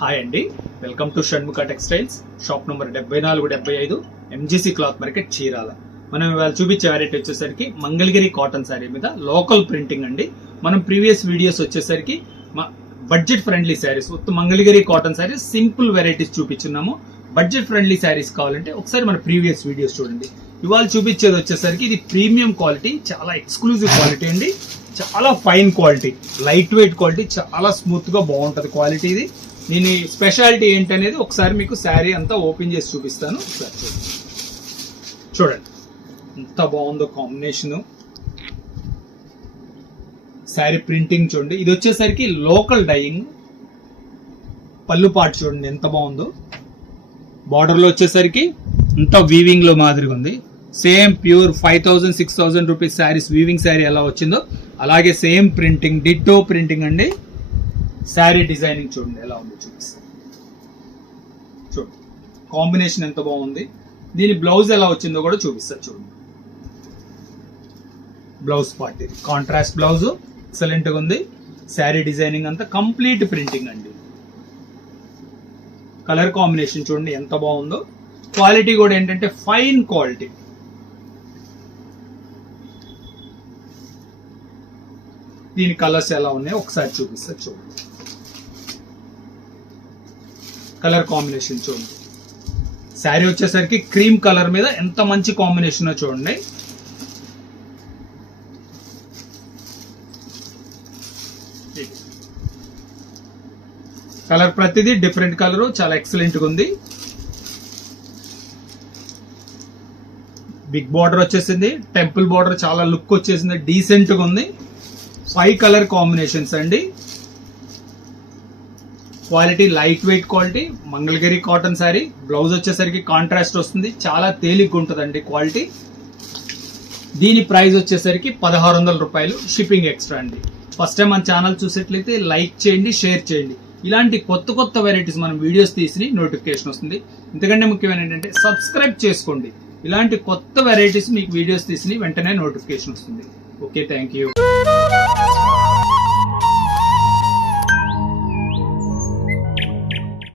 Hi అండి, welcome to Shanmukha textiles, shop number 7475 MGC cloth market Chirala. మనం ఇవాళ చూపించే వెరైటీ వచ్చేసరికి మంగళగిరి కాటన్ శారీ మీద లోకల్ ప్రింటింగ్ అండి. మనం ప్రీవియస్ వీడియోస్ వచ్చేసరికి budget friendly sarees, Mangalagiri cotton sarees simple varieties చూపించున్నాము. బడ్జెట్ ఫ్రెండ్లీ శారీస్ కావాలంటే ఒకసారి మన ప్రీవియస్ వీడియోస్ చూడండి. ఇవాళ చూపించేది వచ్చేసరికి ఇది ప్రీమియం క్వాలిటీ, చాలా ఎక్స్క్లూజివ్ క్వాలిటీ అండి. చాలా fine quality, light weight quality, చాలా స్మూత్ గా బాగుంటది క్వాలిటీ. ఇది దీని స్పెషాలిటీ ఏంటనేది ఒకసారి మీకు శారీ అంతా ఓపెన్ చేసి చూపిస్తాను. ఒకసారి చూడండి ఎంత బాగుందో కాంబినేషన్. శారీ ప్రింటింగ్ చూడండి. ఇది వచ్చేసరికి లోకల్ డైయింగ్. పళ్ళు పాటు చూడండి ఎంత బాగుందో. బార్డర్ లో వచ్చేసరికి ఇంత వీవింగ్ లో మాదిరిగా ఉంది. Same pure 5000-6000 rupees saris weaving sari ఎలా వచ్చిందో అలాగే సేమ్ ప్రింటింగ్, డిట్టో ప్రింటింగ్ అండి. శారీ డిజైనింగ్ చూడండి ఎలా ఉందో చూపిస్తాను. చూడండి కాంబినేషన్ ఎంత బాగుంది. దీని బ్లౌజ్ ఎలా వచ్చిందో కూడా చూపిస్తాను చూడండి. Blouse part contrast blouse excellent గా ఉంది. శారీ డిజైనింగ్ అంతా కంప్లీట్ ప్రింటింగ్ అండి. కలర్ కాంబినేషన్ చూడండి ఎంత బాగుందో. క్వాలిటీ కూడా ఏంటంటే ఫైన్ క్వాలిటీ. దీని కలర్స్ ఎలా ఉన్నాయో ఒకసారి చూపిస్తా చూడండి. కలర్ కాంబినేషన్ చూడండి. శారీ వచ్చేసరికి క్రీమ్ కలర్ మీద ఎంత మంచి కాంబినేషన్ చూడండి. కలర్ ప్రతిదీ డిఫరెంట్ కలర్, చాలా ఎక్సలెంట్ గా ఉంది. బిగ్ బార్డర్ వచ్చేసింది, టెంపుల్ బార్డర్ చాలా లుక్ వచ్చేసింది, డీసెంట్ గా ఉంది. 5 కలర్ కాంబినేషన్స్ అండి. Quality light weight quality, Mangalagiri cotton sari. Blouse వచ్చేసరికి కాంట్రాస్ట్ వస్తుంది, చాలా తేలిగ్గా ఉంటుందండి క్వాలిటీ. దీని ప్రైస్ వచ్చేసరికి 1600 రూపాయలు, షిప్పింగ్ ఎక్స్ట్రా అండి. ఫస్ట్ టైం మన ఛానల్ చూసేట్లయితే లైక్ చేయండి, షేర్ చేయండి. ఇలాంటి కొత్త కొత్త వెరైటీస్ మనం వీడియోస్ తీసి నోటిఫికేషన్ వస్తుంది. ఎందుకంటే ముఖ్యమైన ఏంటంటే సబ్స్క్రైబ్ చేసుకోండి. ఇలాంటి కొత్త వెరైటీస్ మీకు వీడియోస్ తీసి వెంటనే నోటిఫికేషన్ వస్తుంది. Okay, thank you.